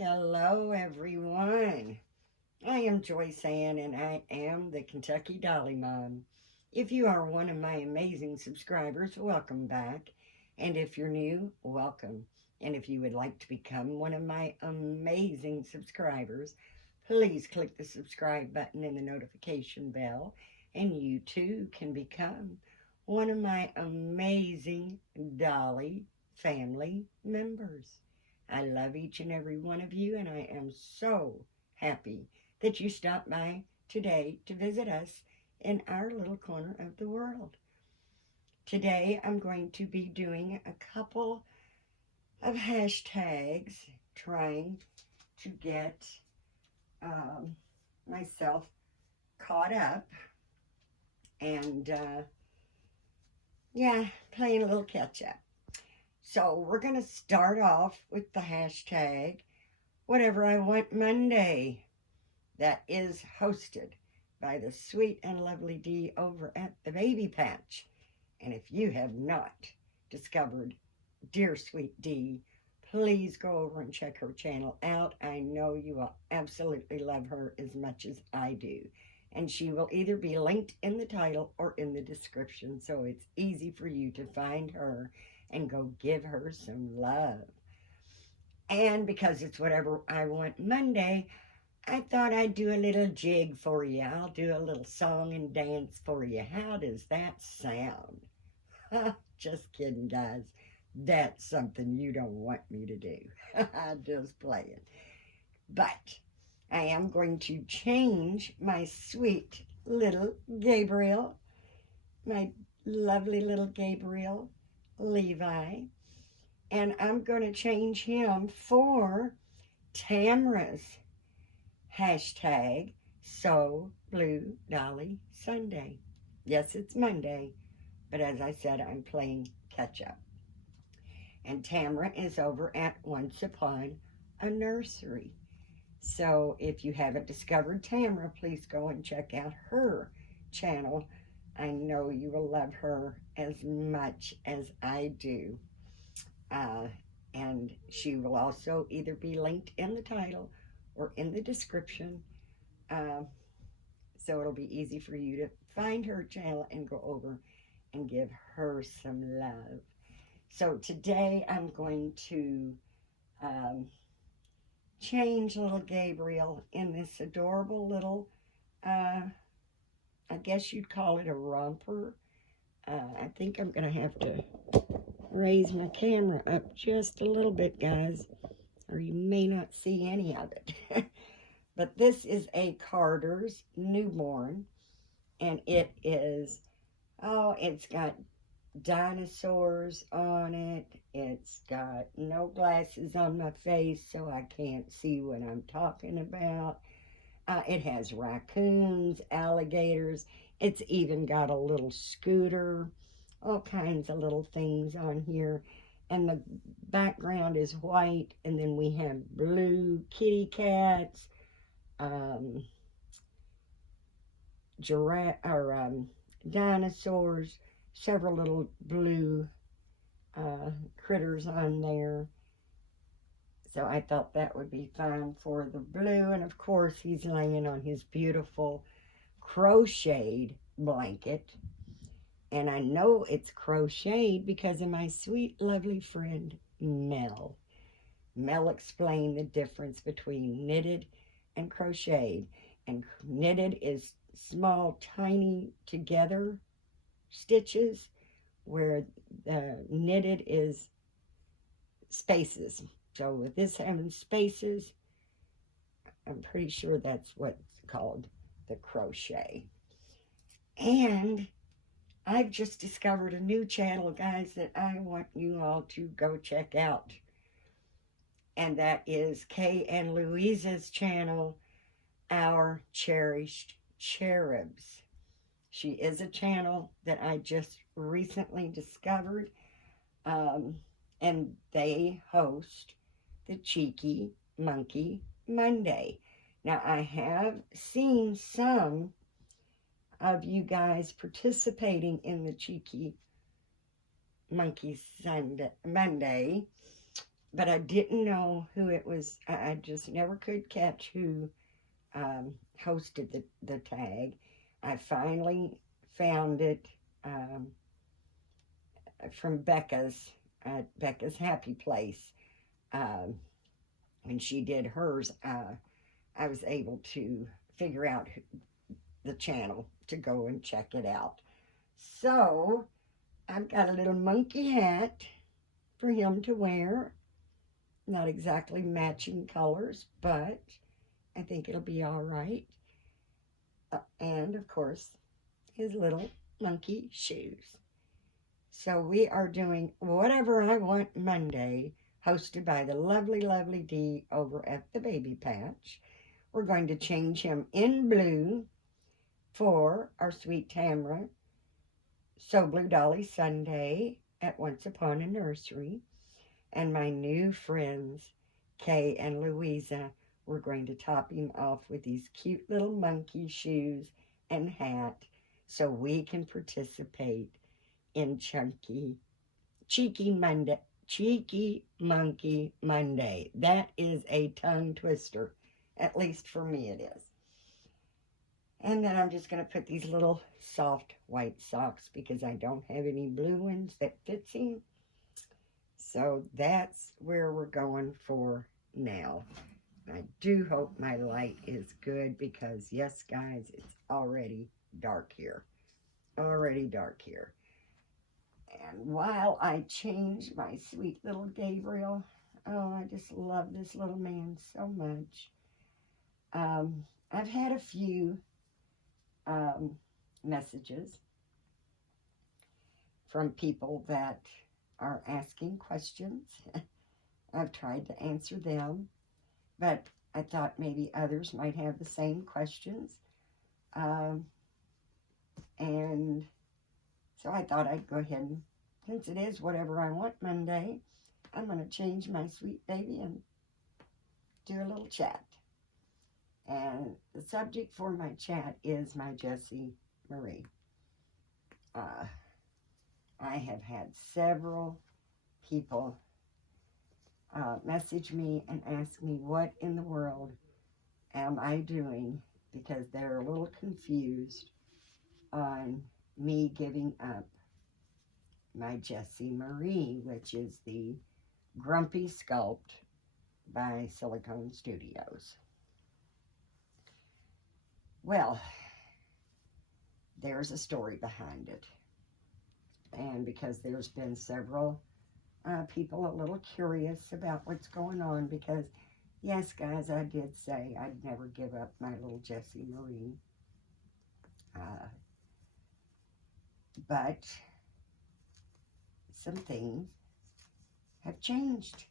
Hello, everyone. I am Joyce Ann, and I am the Kentucky Dolly Mom. If you are one of my amazing subscribers, welcome back. And if you're new, welcome. And if you would like to become one of my amazing subscribers, please click the subscribe button and the notification bell, and you too can become one of my amazing Dolly family members. I love each and every one of you, and I am so happy that you stopped by today to visit us in our little corner of the world. Today, I'm going to be doing a couple of hashtags trying to get um, myself caught up and, yeah, playing a little catch up. So, we're going to start off with the hashtag Whatever I Want Monday, that is hosted by the sweet and lovely Dee over at the Baby Patch. And if you have not discovered dear sweet Dee, please go over and check her channel out. I know you will absolutely love her as much as I do. And she will either be linked in the title or in the description, so it's easy for you to find her and go give her some love. And because it's Whatever I Want Monday, I thought I'd do a little jig for you. I'll do a little song and dance for you. How does that sound? Just kidding, guys. That's something you don't want me to do. Just playing. But I am going to change my sweet little Gabriel, my lovely little Gabriel Levi, and I'm going to change him for Tamra's hashtag So Blue Dolly Sunday. Yes, it's Monday, but as I said, I'm playing catch up. And Tamra is over at Once Upon a Nursery. So if you haven't discovered Tamra, please go and check out her channel. I know you will love her as much as I do. And she will also either be linked in the title or in the description. So it'll be easy for you to find her channel and go over and give her some love. So today I'm going to change little Gabriel in this adorable little, I guess you'd call it a romper. I think I'm going to have to raise my camera up just a little bit, guys, or you may not see any of it. But this is a Carter's newborn, and it is, it's got dinosaurs on it. It's got no glasses on my face, so I can't see what I'm talking about. It has raccoons, alligators. It's even got a little scooter, all kinds of little things on here. And the background is white, and then we have blue kitty cats, dinosaurs, several little blue critters on there. So I thought that would be fun for the blue. And of course, he's laying on his beautiful crocheted blanket. And I know it's crocheted because of my sweet, lovely friend, Mel. Mel explained the difference between knitted and crocheted. And knitted is small, tiny together stitches, where the knitted is spaces. So with this having spaces, I'm pretty sure that's what's called the crochet. And I've just discovered a new channel, guys, that I want you all to go check out. And that is Kay and Louisa's channel, Our Cherished Cherubs. She is a channel that I just recently discovered, and they host the Cheeky Monkey Monday. Now, I have seen some of you guys participating in the Cheeky Monkey Monday, but I didn't know who it was. I just never could catch who hosted the tag. I finally found it um, from Becca's Happy Place. Um, when she did hers, I was able to figure out the channel to go and check it out. So I've got a little monkey hat for him to wear. Not exactly matching colors, but I think it'll be all right. And of course, his little monkey shoes. So we are doing Whatever I Want Monday, hosted by the lovely, lovely Dee over at the Baby Patch. We're going to change him in blue for our sweet Tamara. So Blue Dolly Sunday at Once Upon a Nursery. And my new friends, Kay and Louisa, we're going to top him off with these cute little monkey shoes and hat so we can participate in Cheeky Monkey Monday. That is a tongue twister. At least for me it is. And then I'm just going to put these little soft white socks because I don't have any blue ones that fits him. So that's where we're going for now. I do hope my light is good because, yes, guys, it's already dark here. Already dark here. And while I change my sweet little Gabriel, oh, I just love this little man so much. I've had a few messages from people that are asking questions. I've tried to answer them, but I thought maybe others might have the same questions. And so I thought I'd go ahead and, since it is Whatever I Want Monday, I'm going to change my sweet baby and do a little chat. And the subject for my chat is my Jessie Marie. I have had several people message me and ask me what in the world am I doing because they're a little confused on me giving up my Jessie Marie, which is the Grumpy Sculpt by Silicone Studios. Well, there's a story behind it. And because there's been several people a little curious about what's going on, because, yes, guys, I did say I'd never give up my little Jessie Marie. But some things have changed.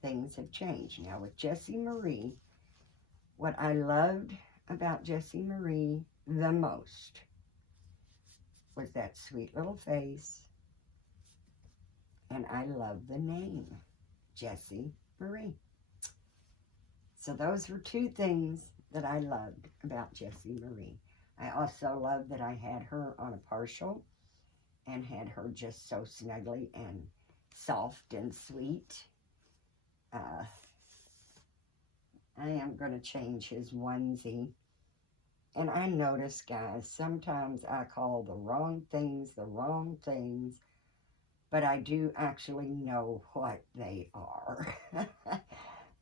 Things have changed. Now, with Jessie Marie, what I loved about Jessie Marie the most was that sweet little face, and I love the name, Jessie Marie. So those were two things that I loved about Jessie Marie. I also loved that I had her on a partial and had her just so snuggly and soft and sweet. I am going to change his onesie. And I notice, guys, sometimes I call the wrong things, but I do actually know what they are.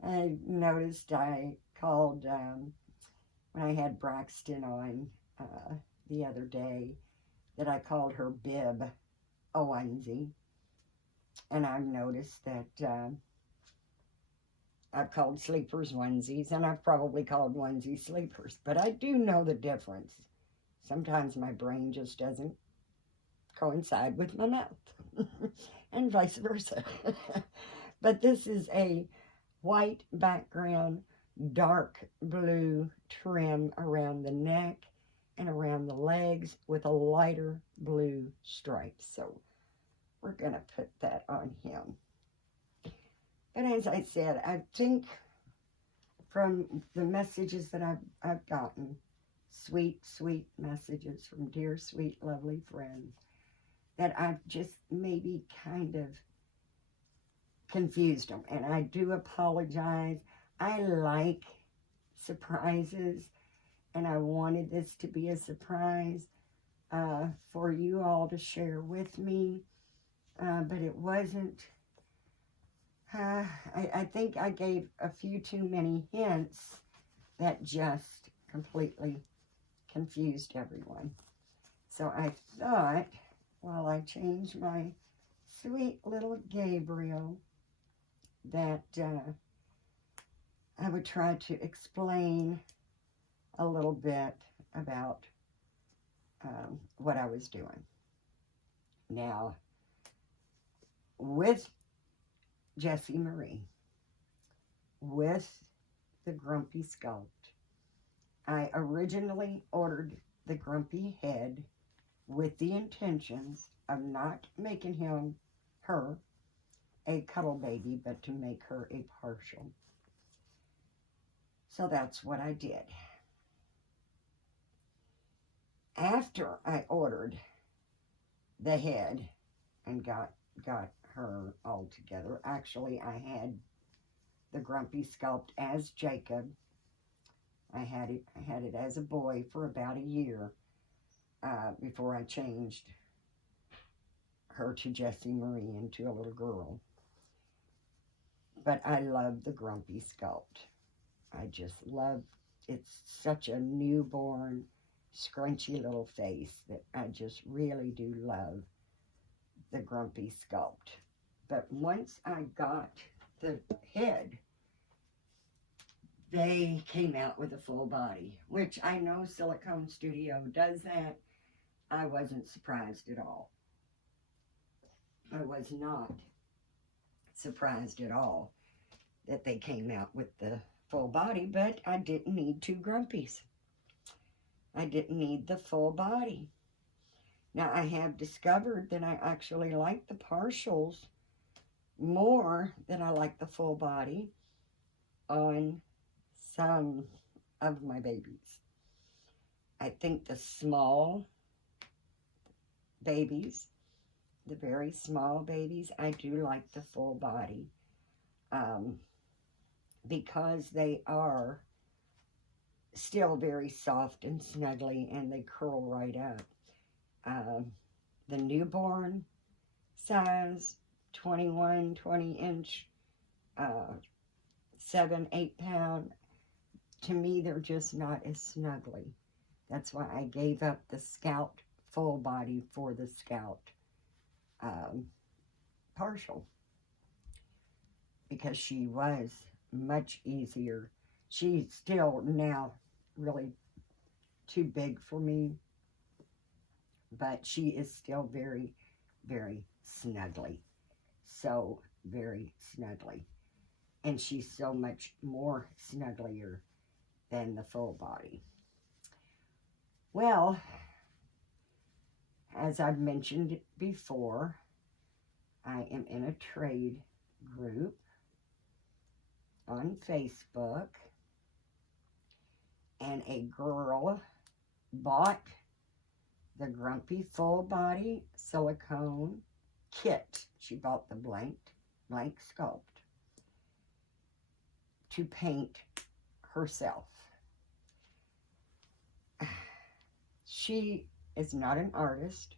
I noticed I called, when I had Braxton on the other day, that I called her Bib a onesie. And I've noticed that I've called sleepers onesies, and I've probably called onesies sleepers. But I do know the difference. Sometimes my brain just doesn't coincide with my mouth, and vice versa. But this is a white background, dark blue trim around the neck and around the legs with a lighter blue stripe. So we're going to put that on him. But as I said, I think from the messages that I've gotten, sweet, sweet messages from dear, sweet, lovely friends, that I've just maybe kind of confused them. And I do apologize. I like surprises, and I wanted this to be a surprise for you all to share with me, but it wasn't. I think I gave a few too many hints that just completely confused everyone. So I thought, while I changed my sweet little Gabriel, that I would try to explain a little bit about what I was doing. Now, with Jessie Marie, with the Grumpy Sculpt, I originally ordered the Grumpy Head with the intentions of not making her a cuddle baby, but to make her a partial. So that's what I did. After I ordered the head and got her all together, actually I had the Grumpy Sculpt as Jacob. I had it as a boy for about a year before I changed her to Jessie Marie into a little girl. But I love the Grumpy Sculpt. I just love, it's such a newborn, scrunchy little face that I just really do love the Grumpy Sculpt. But once I got the head, they came out with a full body, which I know Silicone Studio does that. I wasn't surprised at all. I was not surprised at all that they came out with the full body, but I didn't need two Grumpies. I didn't need the full body. Now, I have discovered that I actually like the partials more than I like the full body on some of my babies. I think the small babies, the very small babies, I do like the full body because they are still very soft and snuggly and they curl right up. The newborn size, 21, 20 inch, 7, 8 pound, to me they're just not as snuggly. That's why I gave up the Scout full body for the Scout partial, because she was much easier. She's still now really too big for me, but she is still very, very snuggly. So very snuggly. And she's so much more snugglier than the full body. Well, as I've mentioned before, I am in a trade group on Facebook, and a girl bought the Grumpy full body silicone kit. She bought the blank sculpt to paint herself. She is not an artist,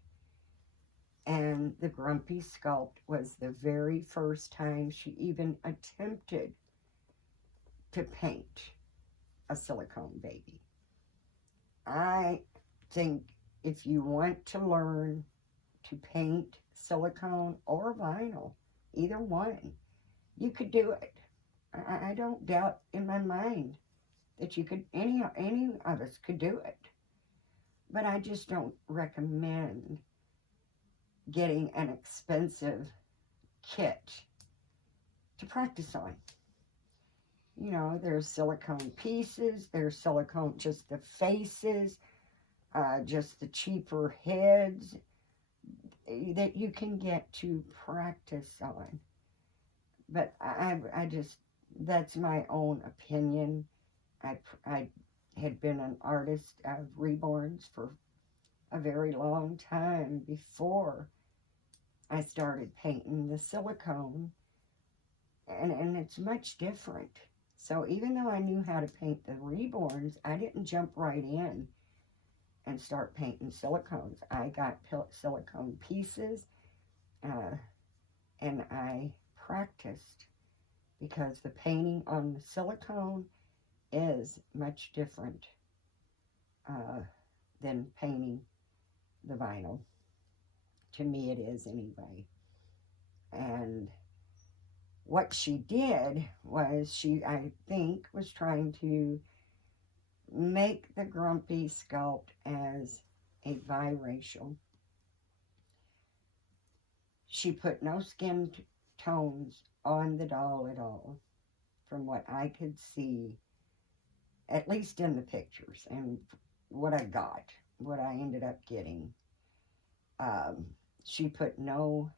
and the Grumpy Sculpt was the very first time she even attempted to paint a silicone baby. I think if you want to learn to paint silicone or vinyl, either one, you could do it. I don't doubt in my mind that you could, any of us could do it. But I just don't recommend getting an expensive kit to practice on. You know, there's silicone pieces, there's silicone, just the faces, just the cheaper heads that you can get to practice on. But I just, that's my own opinion. I had been an artist of reborns for a very long time before I started painting the silicone. and it's much different. So even though I knew how to paint the reborns, I didn't jump right in and start painting silicones. I got silicone pieces, and I practiced, because the painting on the silicone is much different than painting the vinyl. To me, it is anyway. And what she did was, I think, was trying to make the Grumpy sculpt as a biracial. She put no skin tones on the doll at all, from what I could see, at least in the pictures, and what I got, what I ended up getting. She put no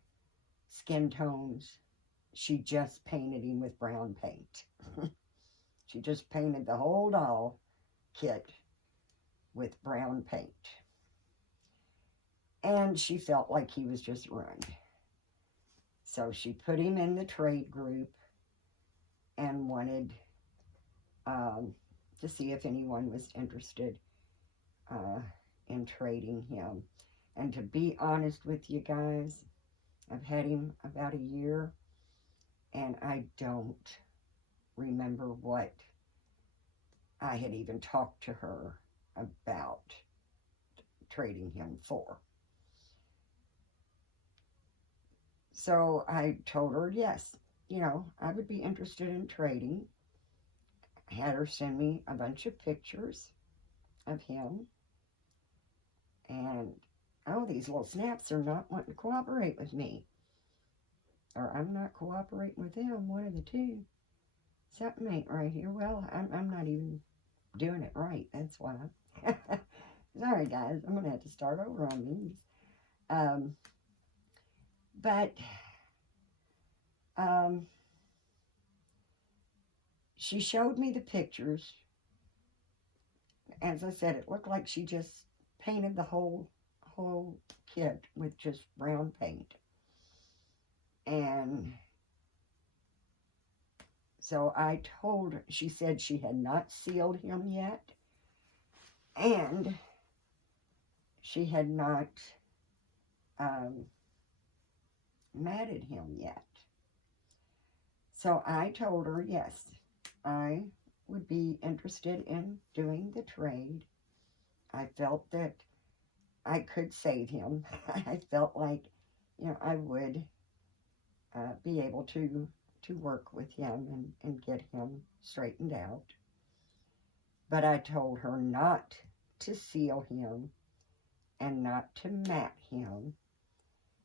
skin tones. She just painted him with brown paint. She just painted the whole doll kit with brown paint. And she felt like he was just ruined. So she put him in the trade group and wanted to see if anyone was interested in trading him. And to be honest with you guys, I've had him about a year, and I don't remember what I had even talked to her about trading him for. So I told her, yes, I would be interested in trading. I had her send me a bunch of pictures of him. And, oh, these little snaps are not wanting to cooperate with me. Or I'm not cooperating with them, one of the two. Something ain't right here. Well, I'm not even doing it right, that's why. Sorry, guys, I'm going to have to start over on these. But she showed me the pictures. As I said, it looked like she just painted the whole kit with just brown paint. And so I told her, she said she had not sealed him yet, and she had not matted him yet. So I told her, yes, I would be interested in doing the trade. I felt that I could save him. I felt like, I would be able to work with him and get him straightened out. But I told her not to seal him and not to mat him,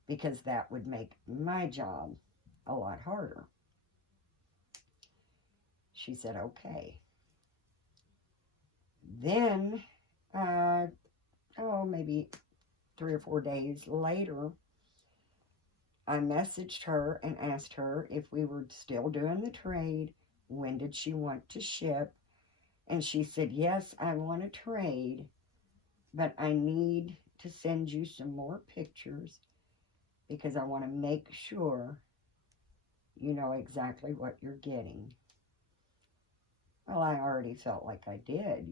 because that would make my job a lot harder. She said, okay. Then, maybe 3 or 4 days later, I messaged her and asked her if we were still doing the trade, when did she want to ship, and she said, yes, I want to trade, but I need to send you some more pictures because I want to make sure you know exactly what you're getting. Well, I already felt like I did,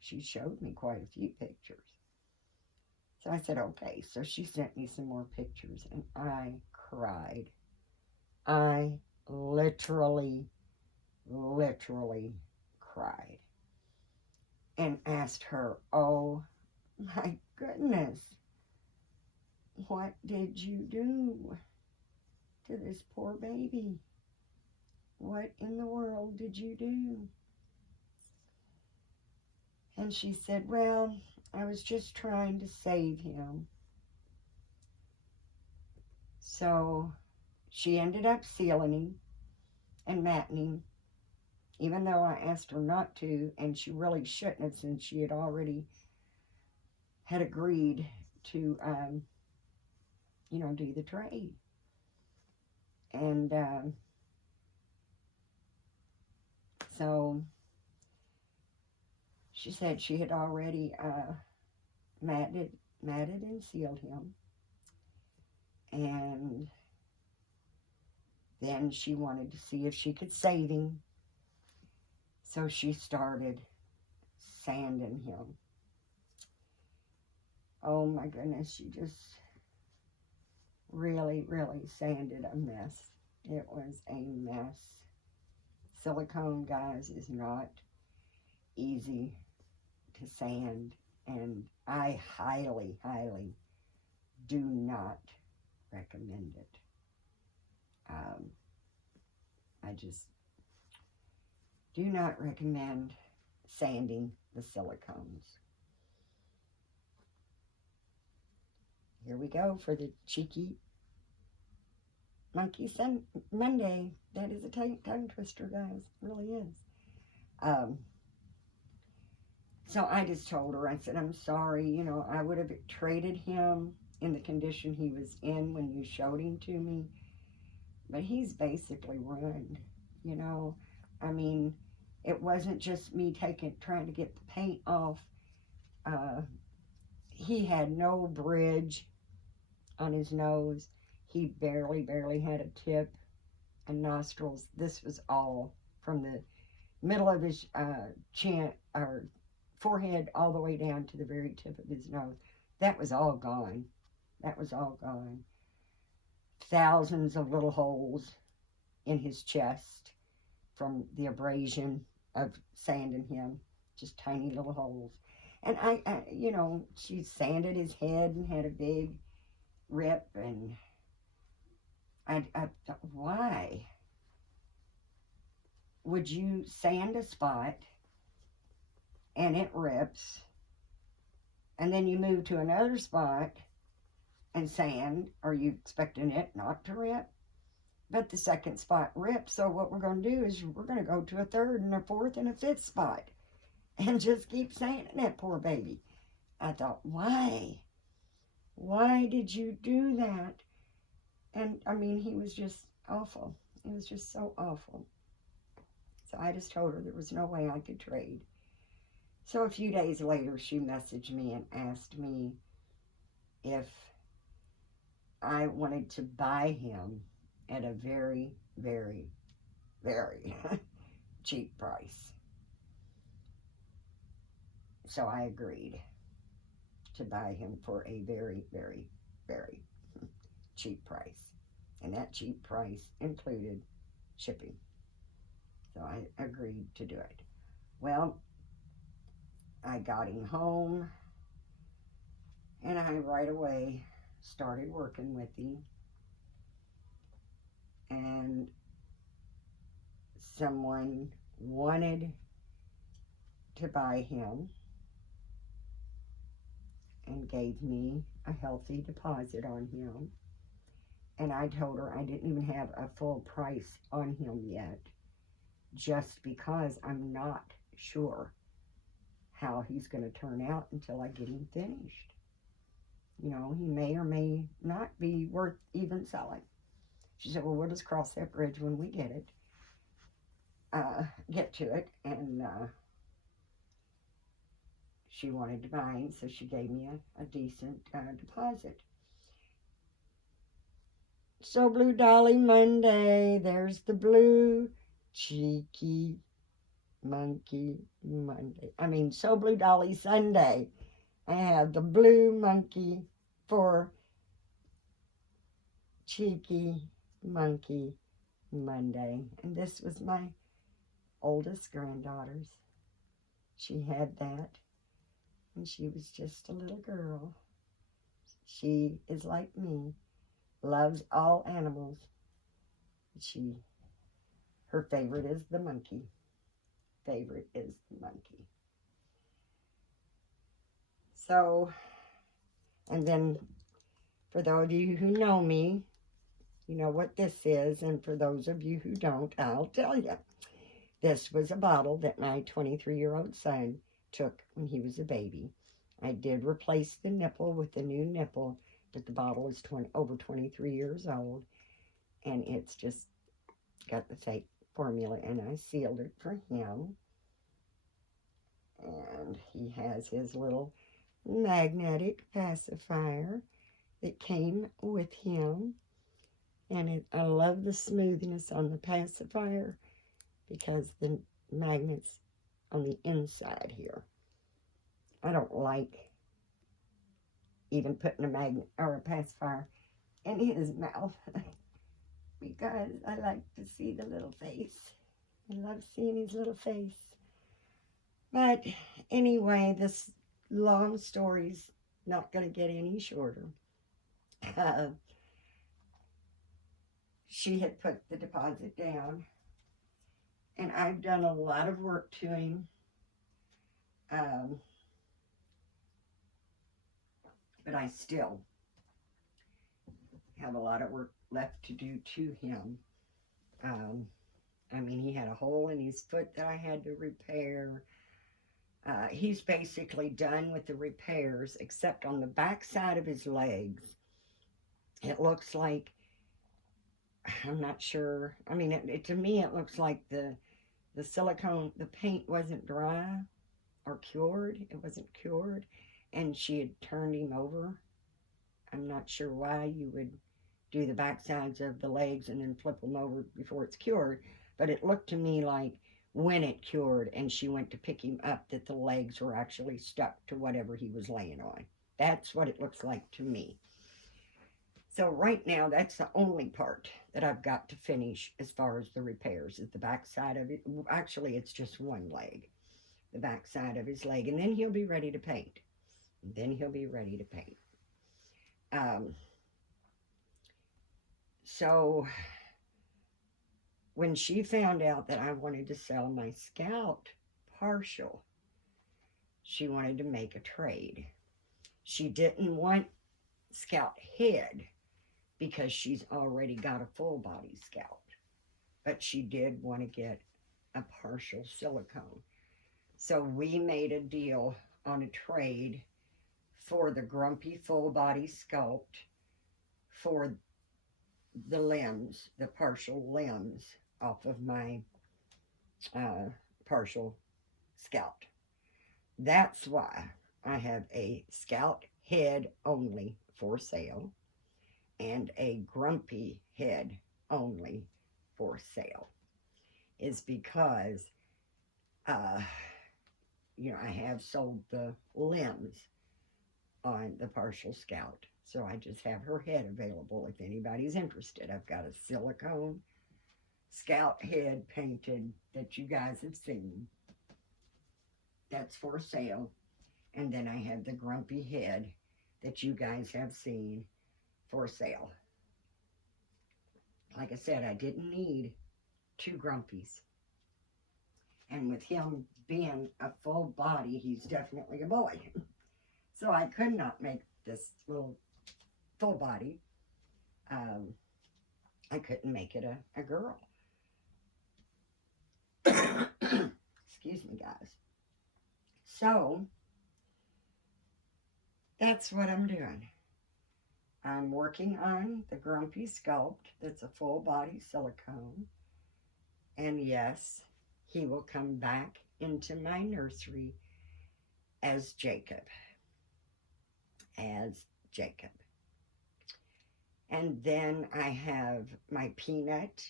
She showed me quite a few pictures. So I said, okay. So she sent me some more pictures, and I cried. I literally cried. And asked her, oh my goodness, what did you do to this poor baby? What in the world did you do? And she said, well, I was just trying to save him. So she ended up sealing him and matting him, even though I asked her not to, and she really shouldn't have, since she had already had agreed to, do the trade. And so she said she had already matted and sealed him. And Then she wanted to see if she could save him. So she started sanding him. Oh my goodness, she just really, really sanded a mess. It was a mess. Silicone, guys, is not easy to sand, and I highly, highly do not recommend it. I just do not recommend sanding the silicones. Here we go for the cheeky Monkey Monday. That is a tongue twister, guys. It really is. So I just told her, I said, I'm sorry, you know, I would have traded him in the condition he was in when you showed him to me. But he's basically ruined, you know. I mean, it wasn't just me trying to get the paint off. He had no bridge on his nose. He barely had a tip and nostrils. This was all from the middle of his chin or forehead all the way down to the very tip of his nose. That was all gone. That was all gone. Thousands of little holes in his chest from the abrasion of sanding him. Just tiny little holes. And I you know, she sanded his head and had a big rip, and I thought, why would you sand a spot and it rips, and then you move to another spot and sand? Are you expecting it not to rip? But the second spot rips, so what we're going to do is we're going to go to a third and a fourth and a fifth spot and just keep sanding that poor baby. I thought, why? Why did you do that? And, I mean, he was just awful. It was just so awful. So I just told her there was no way I could trade. So a few days later, she messaged me and asked me if I wanted to buy him at a very, very, very cheap price. So I agreed to buy him for a very, very, very cheap price. And that cheap price included shipping. So I agreed to do it. Well, I got him home, and I right away started working with him. And someone wanted to buy him and gave me a healthy deposit on him. And I told her I didn't even have a full price on him yet, just because I'm not sure how he's going to turn out until I get him finished. You know, he may or may not be worth even selling. She said, well, we'll just cross that bridge when we get to it. And she wanted to buy him, so she gave me a decent deposit. So Blue Dolly Monday, there's the blue cheeky monkey Monday. So Blue Dolly Sunday. I have the blue monkey for cheeky monkey Monday. And this was my oldest granddaughter's. She had that, and she was just a little girl. She is like me, loves all animals. Her favorite is the monkey. Favorite is the monkey. So, and then for those of you who know me, you know what this is. And for those of you who don't, I'll tell you. This was a bottle that my 23-year-old son took when he was a baby. I did replace the nipple with a new nipple, but the bottle is over 23 years old, and it's just got the fake formula, and I sealed it for him. And he has his little magnetic pacifier that came with him. And I love the smoothness on the pacifier because the magnet's on the inside here. I don't like even putting a magnet or a pacifier in his mouth because I like to see the little face. I love seeing his little face. But anyway, this long story's not going to get any shorter. Uh, she had put the deposit down, and I've done a lot of work to him. But I still have a lot of work left to do to him. I mean, he had a hole in his foot that I had to repair. He's basically done with the repairs, except on the back side of his legs. It looks like, I'm not sure. I mean, to me, it looks like the silicone, the paint wasn't dry or cured. It wasn't cured, and she had turned him over. I'm not sure why you would do the back sides of the legs and then flip them over before it's cured, but it looked to me like when it cured and she went to pick him up that the legs were actually stuck to whatever he was laying on. That's what it looks like to me. So right now, that's the only part that I've got to finish as far as the repairs, is the back side of it. Actually, it's just one leg, the back side of his leg, and then he'll be ready to paint. So when she found out that I wanted to sell my Scout partial, she wanted to make a trade. She didn't want Scout head because she's already got a full body Scout, but she did want to get a partial silicone. So we made a deal on a trade for the Grumpy full body sculpt for the limbs, the partial limbs off of my partial Scout. That's why I have a Scout head only for sale and a Grumpy head only for sale, is because I have sold the limbs on the partial Scout, so I just have her head available if anybody's interested. I've got a silicone Scout head painted that you guys have seen. That's for sale. And then I have the Grumpy head that you guys have seen for sale. Like I said, I didn't need 2 Grumpies. And with him being a full body, he's definitely a boy. So I could not make this little full body. I couldn't make it a girl. Excuse me, guys. So that's what I'm doing. I'm working on the Grumpy Sculpt that's a full body silicone. And yes, he will come back into my nursery as Jacob. And then I have my peanut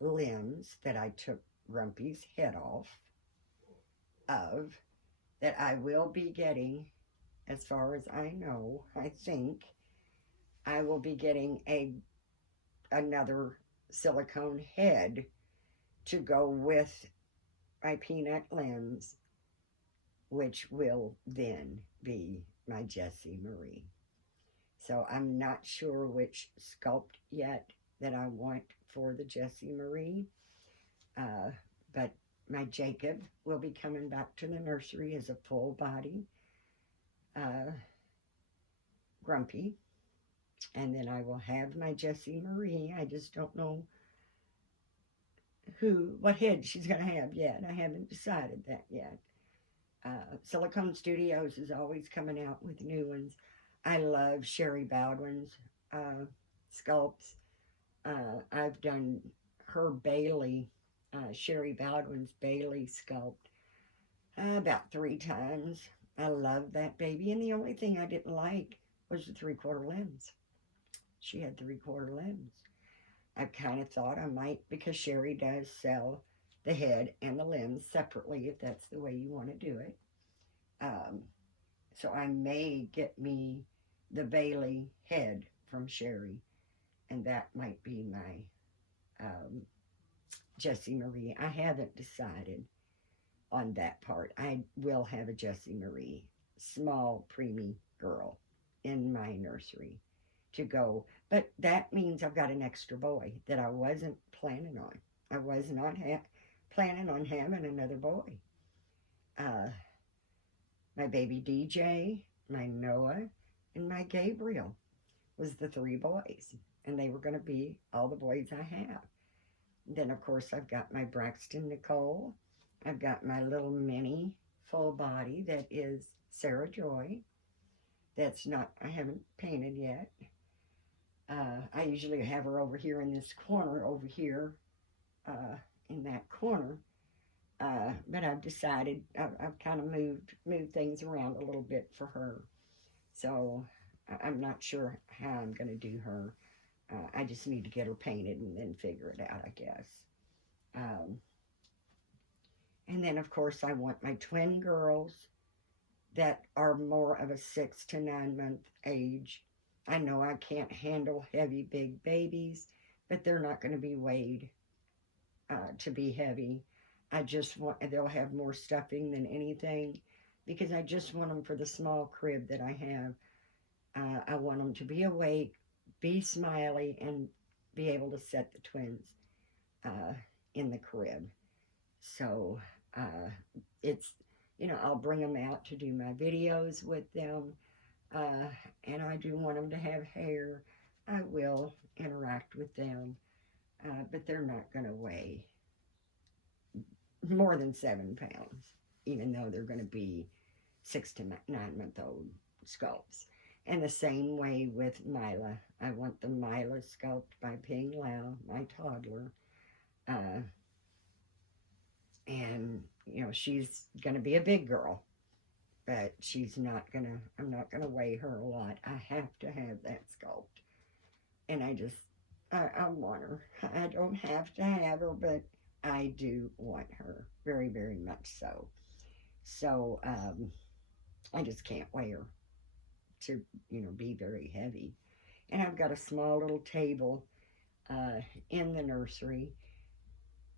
limbs that I took Grumpy's head off of, that I will be getting, as far as I know, I think, I will be getting another silicone head to go with my peanut limbs, which will then be my Jessie Marie. So I'm not sure which sculpt yet that I want for the Jessie Marie, but my Jacob will be coming back to the nursery as a full body Grumpy, and then I will have my Jessie Marie. I just don't know what head she's going to have yet. I haven't decided that yet. Silicone Studios is always coming out with new ones. I love Sherry Baldwin's sculpts. I've done her Bailey, Sherry Baldwin's Bailey sculpt about 3 times. I love that baby, and the only thing I didn't like was the 3/4 limbs. She had 3/4 limbs. I kind of thought I might, because Sherry does sell the head and the limbs separately if that's the way you want to do it. Um, so I may get me the Bailey head from Sherry, and that might be my Jessie Marie. I haven't decided on that part. I will have a Jessie Marie, small, preemie girl in my nursery to go. But that means I've got an extra boy that I wasn't planning on. I was not planning on having another boy. Uh, my baby DJ, my Noah, and my Gabriel was the three boys. And they were going to be all the boys I have. Then, of course, I've got my Braxton Nicole. I've got my little mini full body that is Sarah Joy. That's not, I haven't painted yet. I usually have her over here in this corner, over here in that corner. But I've decided, I've kind of moved things around a little bit for her. So I'm not sure how I'm going to do her. I just need to get her painted and then figure it out, I guess. And then, of course, I want my twin girls that are more of a 6 to 9 month age. I know I can't handle heavy, big babies, but they're not going to be weighed to be heavy. I just want, they'll have more stuffing than anything, because I just want them for the small crib that I have. I want them to be awake, be smiley, and be able to set the twins in the crib. So it's, you know, I'll bring them out to do my videos with them. And I do want them to have hair. I will interact with them, but they're not going to weigh more than 7 pounds, even though they're going to be 6 to 9 month old sculpts. And the same way with Mila. I want the Mila sculpt by Ping Lao, my toddler. And, you know, she's going to be a big girl, but she's not going to, I'm not going to weigh her a lot. I have to have that sculpt. And I want her. I don't have to have her, but I do want her very, very much so. So, I just can't weigh her to, you know, be very heavy. And I've got a small little table in the nursery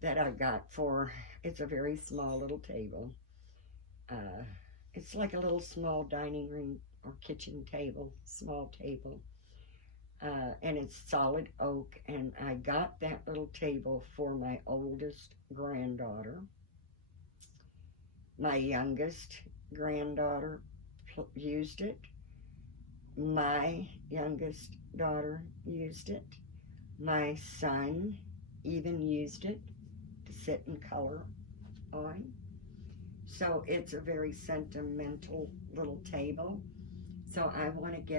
that I've got for, it's a very small little table. It's like a little small dining room or kitchen table, small table. And it's solid oak, and I got that little table for my oldest granddaughter. My youngest granddaughter used it. My youngest daughter used it. My son even used it to sit and color on. So it's a very sentimental little table. So I want to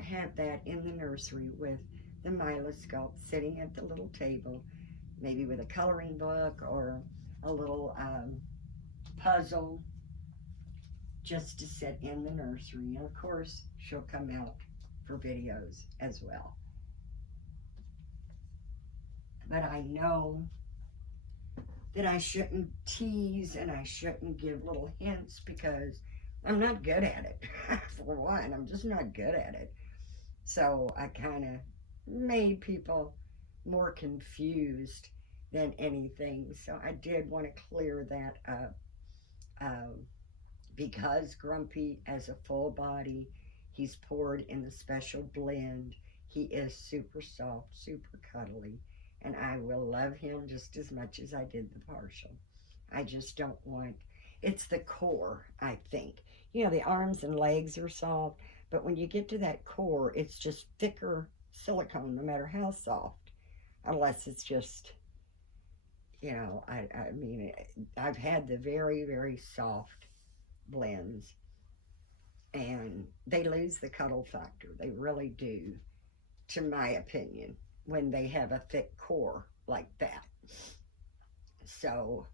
have that in the nursery with the Mila sculpt sitting at the little table, maybe with a coloring book or a little puzzle, just to sit in the nursery. And of course, she'll come out for videos as well. But I know that I shouldn't tease and I shouldn't give little hints, because I'm not good at it. For one, I'm just not good at it. So I kind of made people more confused than anything. So I did want to clear that up. Because Grumpy, as a full body, he's poured in the special blend. He is super soft, super cuddly, and I will love him just as much as I did the partial. I just don't want, it's the core, I think. You know, the arms and legs are soft, but when you get to that core, it's just thicker silicone, no matter how soft, unless it's just, you know, I mean, I've had the very, very soft blends, and they lose the cuddle factor. They really do, to my opinion, when they have a thick core like that. So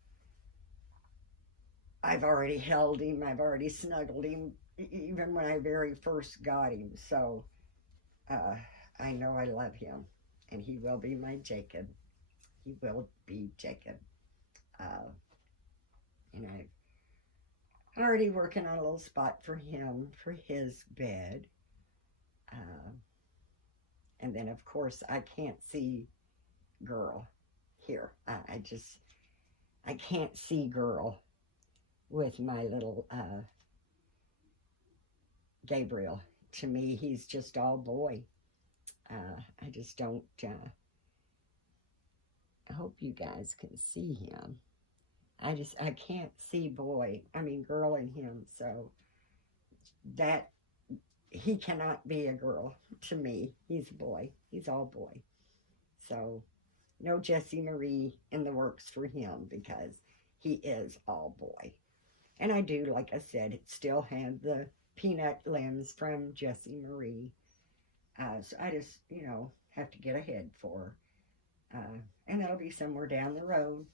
I've already held him, I've already snuggled him, even when I very first got him. So I know I love him, and he will be my Jacob. He will be Jacob. And I'm already working on a little spot for him for his bed. And then, of course, I can't see girl here. I can't see girl with my little Gabriel. To me, he's just all boy. I just don't, I hope you guys can see him. I can't see girl in him, so that, he cannot be a girl to me. He's a boy. He's all boy. So, no Jessie Marie in the works for him because he is all boy. And I do, like I said, still have the peanut limbs from Jessie Marie. So I just, have to get ahead for her. And that'll be somewhere down the road.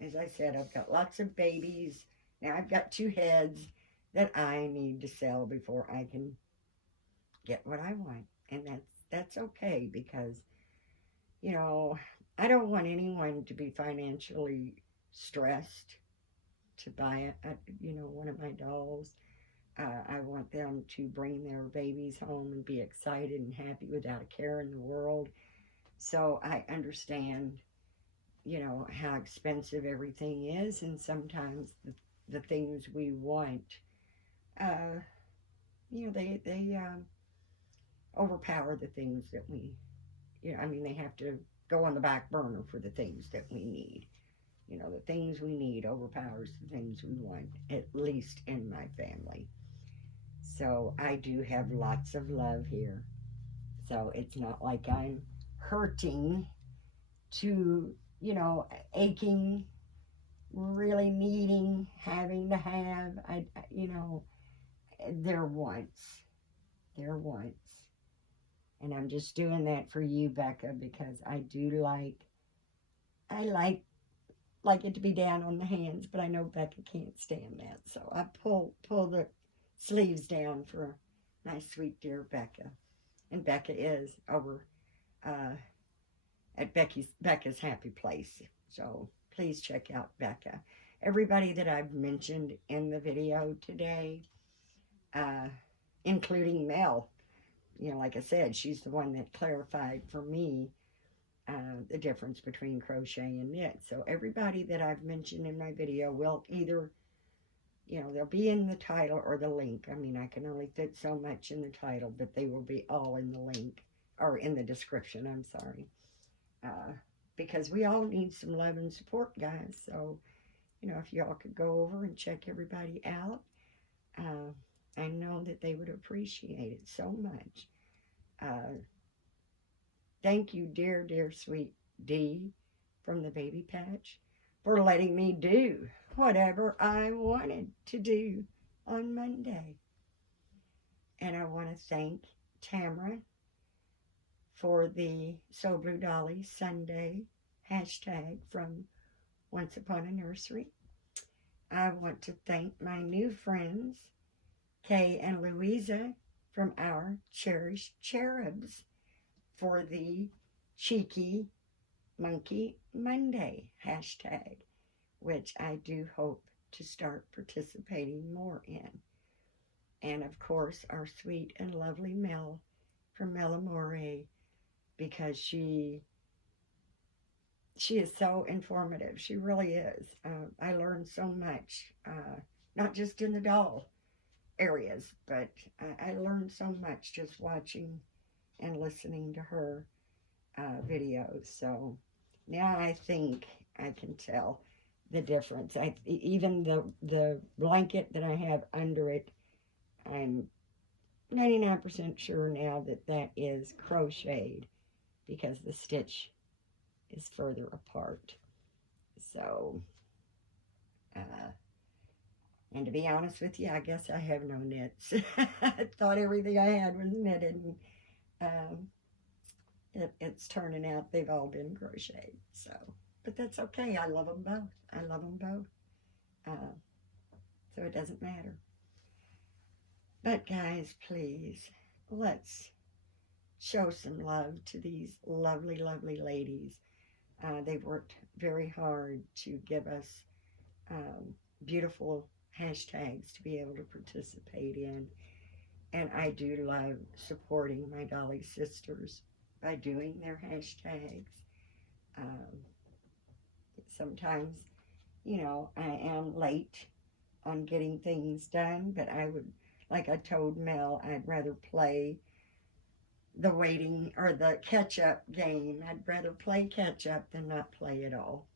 As I said, I've got lots of babies. Now I've got 2 heads that I need to sell before I can get what I want. And that's okay because, I don't want anyone to be financially stressed to buy one of my dolls. I want them to bring their babies home and be excited and happy without a care in the world. So I understand, how expensive everything is, and sometimes the things we want, they overpower the things that we, they have to go on the back burner for the things that we need. The things we need overpowers the things we want, at least in my family. So I do have lots of love here. So it's not like I'm hurting to, aching, really needing, having to have, they're wants. They're wants. And I'm just doing that for you, Becca, because I like it to be down on the hands, but I know Becca can't stand that. So I pull the sleeves down for my sweet dear Becca. And Becca is over at Becca's Happy Place. So please check out Becca. Everybody that I've mentioned in the video today, including Mel, like I said, she's the one that clarified for me the difference between crochet and knit. So everybody that I've mentioned in my video will either, they'll be in the title or the link. I can only fit so much in the title, but they will be all in the link, or in the description, I'm sorry. Because we all need some love and support, guys. So, if y'all could go over and check everybody out, I know that they would appreciate it so much. Thank you, dear, dear, sweet Dee from the Baby Patch, for letting me do whatever I wanted to do on Monday. And I want to thank Tamara for the So Blue Dolly Sunday hashtag from Once Upon a Nursery. I want to thank my new friends, Kay and Louisa from Our Cherished Cherubs, for the Cheeky Monkey Monday hashtag, which I do hope to start participating more in. And of course, our sweet and lovely Mel from Amorè, because she is so informative. She really is. I learned so much, not just in the doll areas, but I learned so much just watching and listening to her videos. So now I think I can tell the difference. Even the blanket that I have under it, I'm 99% sure now that is crocheted because the stitch is further apart. So, and to be honest with you, I guess I have no knits. I thought everything I had was knitted, and it's turning out they've all been crocheted. So, but that's okay. I love them both. I love them both. So it doesn't matter. But guys, please, let's show some love to these lovely, lovely ladies. They've worked very hard to give us beautiful hashtags to be able to participate in. And I do love supporting my Dolly sisters by doing their hashtags. Um, Sometimes, I am late on getting things done, but I would, like I told Mel, I'd rather play the waiting or the catch up game. I'd rather play catch up than not play at all.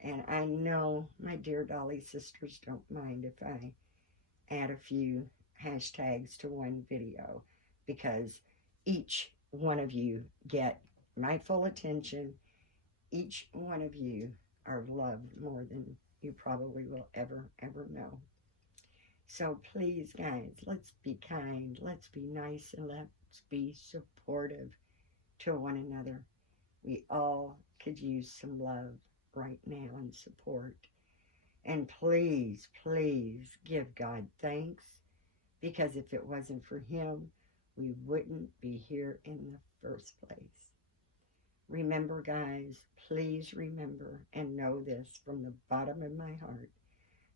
And I know my dear Dolly sisters don't mind if I add a few hashtags to one video, because each one of you get my full attention. Each one of you are loved more than you probably will ever know. So please, guys, let's be kind, let's be nice, and let's be supportive to one another. We all could use some love right now and support. And please, please give God thanks, because if it wasn't for Him, we wouldn't be here in the first place. Remember, guys, please remember and know this from the bottom of my heart,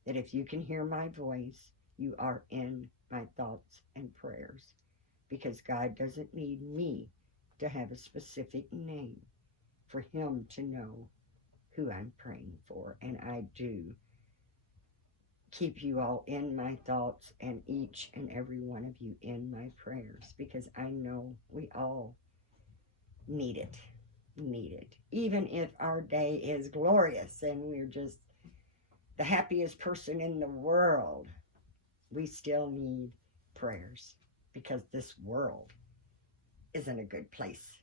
that if you can hear my voice, you are in my thoughts and prayers, because God doesn't need me to have a specific name for Him to know who I'm praying for. And I do keep you all in my thoughts, and each and every one of you in my prayers, because I know we all need it. Even if our day is glorious and we're just the happiest person in the world, we still need prayers, because this world isn't a good place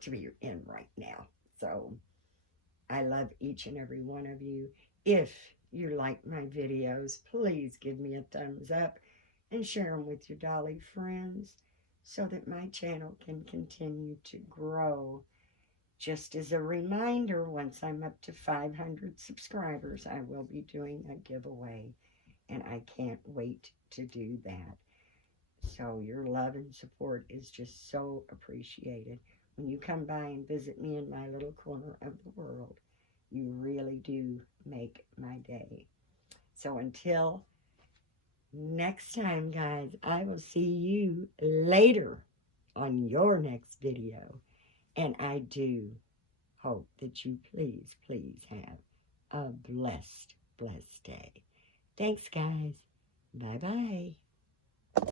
to be in right now. So I love each and every one of you. If you like my videos, please give me a thumbs up and share them with your Dolly friends, so that my channel can continue to grow. Just as a reminder, once I'm up to 500 subscribers, I will be doing a giveaway, and I can't wait to do that. So your love and support is just so appreciated. When you come by and visit me in my little corner of the world, you really do make my day. So until next time, guys, I will see you later on your next video. And I do hope that you please, please have a blessed, blessed day. Thanks, guys. Bye-bye.